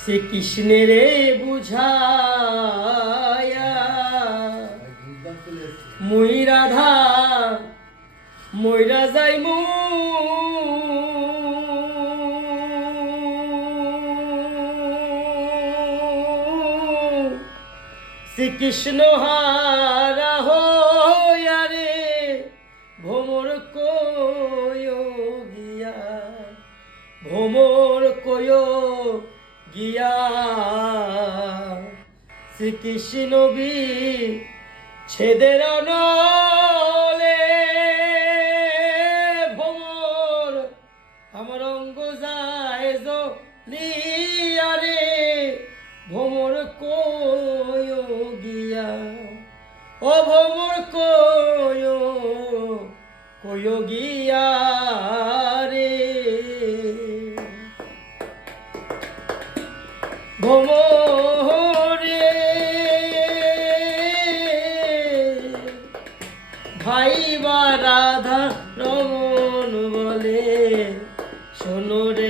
শ্রী কৃষ্ণের বুঝায়া মুই রাধা মইরা যাইমু শ্রীকৃষ্ণ হারা হইয়া রে ভ্রমর কয় গিয়া ভ্রমর কয় গিয়া শ্রীকৃষ্ণ বি ছেদের নলে ভ্রমর আমার অঙ্গ যায় লিয়া রে ভ্রমর কয় গিয়া ও ভ্রমর কয় গিয়া রে ভ্রমরে ভাই বা রাধা রমন বলে শোনো রে